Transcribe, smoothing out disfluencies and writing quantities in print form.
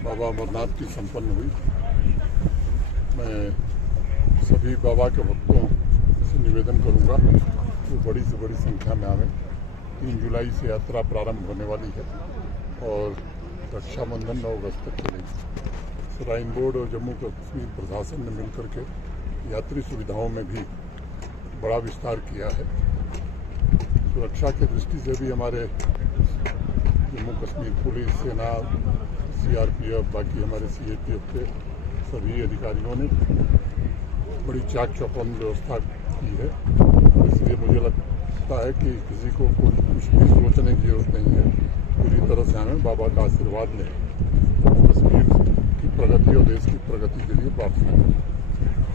बाबा अमरनाथ की संपन्न हुई। मैं सभी बाबा के भक्तों से निवेदन करूंगा वो बड़ी से बड़ी संख्या में आवें। 3 जुलाई से यात्रा प्रारंभ होने वाली है और रक्षाबंधन 9 अगस्त तक चलेगी। श्राइन बोर्ड और जम्मू कश्मीर प्रशासन ने मिलकर के यात्री सुविधाओं में भी बड़ा विस्तार किया है। सुरक्षा की दृष्टि से भी हमारे जम्मू कश्मीर पुलिस, सेना, CRPF, बाकी हमारे CAPF के सभी अधिकारियों ने बड़ी चाक चौबंद व्यवस्था की है। इसलिए मुझे लगता है कि किसी को कुछ भी सोचने की जरूरत नहीं है। पूरी तरह से हमें बाबा का आशीर्वाद लें, कश्मीर की प्रगति और देश की प्रगति के लिए प्रार्थना करें।